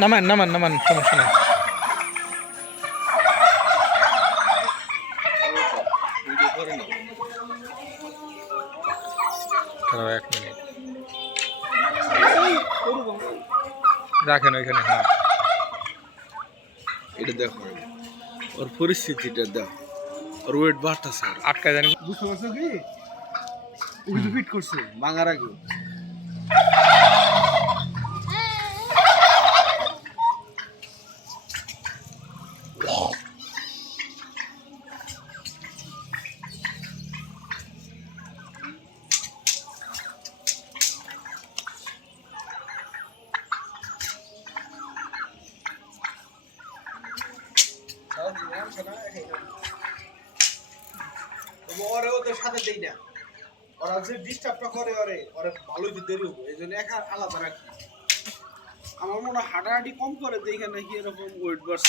নামান নামান নামান সমস্যা নেই এক মিনিট রাখেন ওইখানে হ্যাঁ এটা দেখো ওর পরিস্থিতিটা দেখো ওর ওয়েট বাড়তেছে আটকা জানি বুঝতে পারছো কি ওই রিপিট করছে ভাঙার আগে ওরে ওদের সাথে দেই না ওরা যে ডিস্টার্বটা করে ওরে ভালোই তো দেরি হবে এই জন্য একা আলাদা রাখি আমার মনে হয় হাঁটাহাঁটি কম করে দেখে নাকি এরকম ওয়েট বাড়ছে